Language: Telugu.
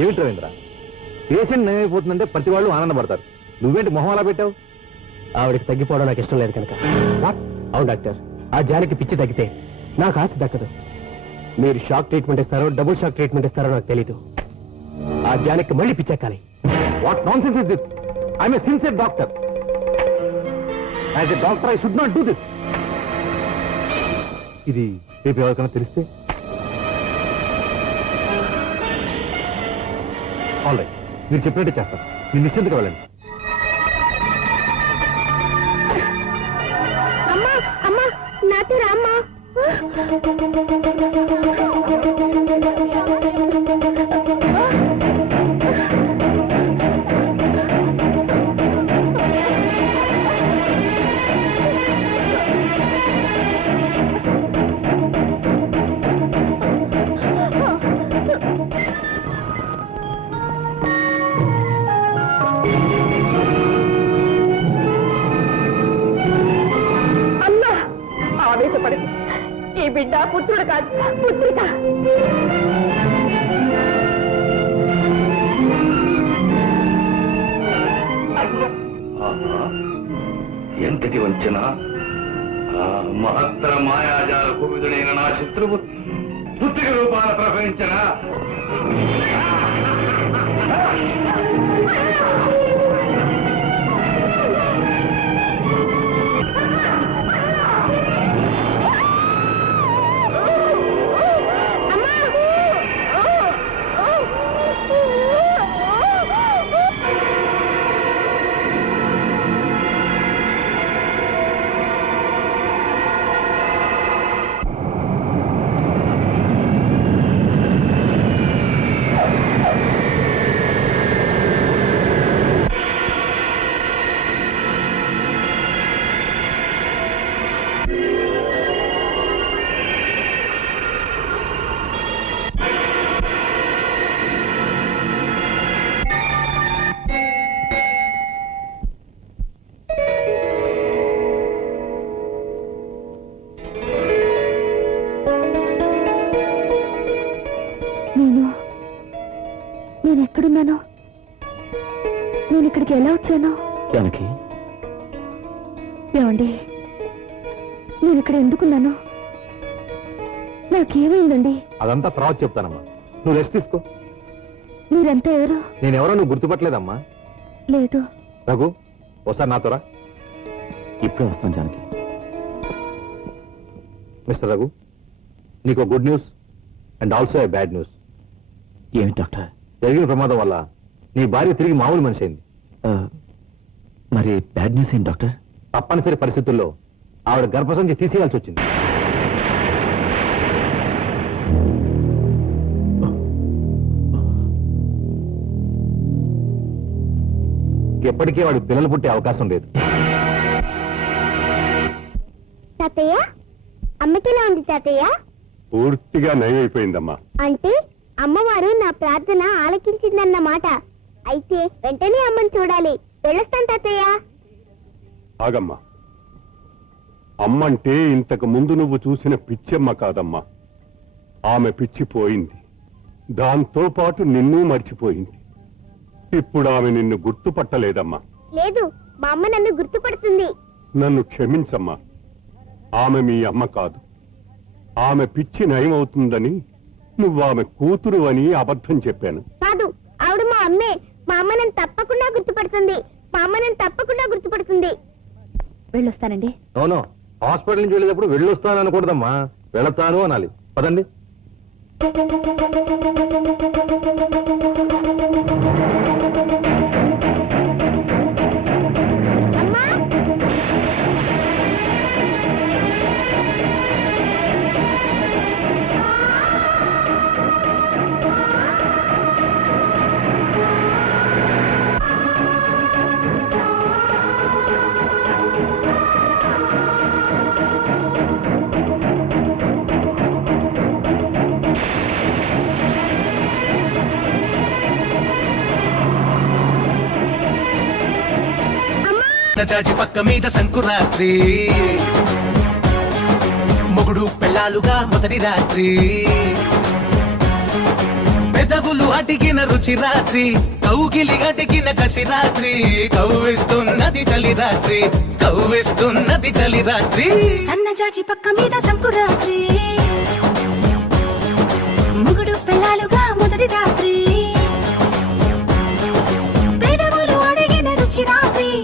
ఏమిటి రవీంద్ర, పేషెంట్ నయమైపోతుందంటే ప్రతి వాళ్ళు ఆనందపడతారు. నువ్వేంటి మొహం అలా పెట్టావు? ఆవిడకి తగ్గిపోవడం నాకు ఇష్టం లేదు కనుక. అవును డాక్టర్, ఆ జానికి పిచ్చి తగ్గితే నాకు ఆస్తి దక్కదు. మీరు షాక్ ట్రీట్మెంట్ ఇస్తారో డబుల్ షాక్ ట్రీట్మెంట్ ఇస్తారో నాకు తెలీదు. ఆ జానికి మళ్ళీ పిచ్చెక్కాలి. What nonsense is this? I'm a sincere doctor. As a doctor I should not do this. ఇది రేపు ఎవరికైనా తెలిస్తే? ఆల్ రైట్, మీరు చెప్పినట్టే చేస్తాను. మీరు నిశ్చింతగా వెళ్ళండి. అమ్మా అమ్మా, నాతో రామ్మా. ఆవేశపడకు, ఈ బిడ్డ పుత్రుడు కాదు, పుత్రిక. ఎంతటి వంచన! మహత్తర మాయాజాల కువిదుడైన నా శత్రువు పుత్రిక రూపాన ప్రవహించన. నేను ఎక్కడున్నాను? నేను ఇక్కడికి ఎలా వచ్చాను? జానకి, ఏమండి, నేను ఇక్కడ ఎందుకున్నాను? నాకేమైందండి? అదంతా తర్వాత చెప్తానమ్మా. నువ్వు రెస్ట్ తీసుకో. మీరంతా ఎవరు? నేనెవరో నువ్వు గుర్తుపట్టలేదమ్మా. లేదు. రఘు, ఒకసారి నాతోరా. ఇప్పుడే వస్తాను జానకి. మిస్టర్ రఘు, నీకు good news and also a bad news. ఏమిటి డాక్టర్? జరిగిన ప్రమాదం వల్ల నీ భార్య తిరిగి మామూలు మనిషి అయింది. మరి బ్యాడ్ న్యూస్ ఏంటి డాక్టర్? తప్పనిసరి పరిస్థితుల్లో ఆవిడ గర్భసంచి తీసేయాల్సి వచ్చింది. ఎప్పటికీ వాడి పిల్లలు పుట్టే అవకాశం లేదు. తాతయ్య, అమ్మకిలా ఉంది తాతయ్య? పూర్తిగా నయమైపోయిందమ్మా. అంటే అమ్మవారు నా ప్రార్థన ఆలకించిందన్నమాట. అయితే వెంటనే అమ్మని చూడాలి. వెళ్ళొస్తాను తాతయ్య. ఆగమ్మా, అమ్మంటే ఇంతకు ముందు నువ్వు చూసిన పిచ్చమ్మ కాదమ్మా. ఆమె పిచ్చిపోయింది, దాంతో పాటు నిన్ను మర్చిపోయింది. ఇప్పుడు ఆమె నిన్ను గుర్తుపట్టలేదమ్మా. లేదు, మా అమ్మ నన్ను గుర్తుపడుతుంది. నన్ను క్షమించమ్మా. ఆమె మీ అమ్మ కాదు. ఆమె పిచ్చి నయమవుతుందని నువ్వు ఆమె కూతురు అని అబద్ధం చెప్పాను. కాదు, ఆవిడ మా అమ్మే. మా అమ్మ నన్ను తప్పకుండా గుర్తుపడుతుంది. మా అమ్మ నన్ను తప్పకుండా గుర్తుపడుతుంది. వెళ్ళొస్తానండి. అవును, హాస్పిటల్ నుంచి వెళ్ళేటప్పుడు వెళ్ళొస్తాను అనకూడదమ్మా, వెళతాను అనాలి. పదండి. అమ్మా, జాజి పక్క మీద సంకురాత్రి, మొగుడు పెళ్ళాలుగా మొదటి రాత్రి, పెదవు పెదవులు అడిగిన రుచి రాత్రి కౌగిలి అడిగిన కసి రాత్రి కవ్విస్తున్నది చలి రాత్రి కవ్విస్తున్నది చలి రాత్రి సన్నజాజి పక్క మీద సంకురాత్రి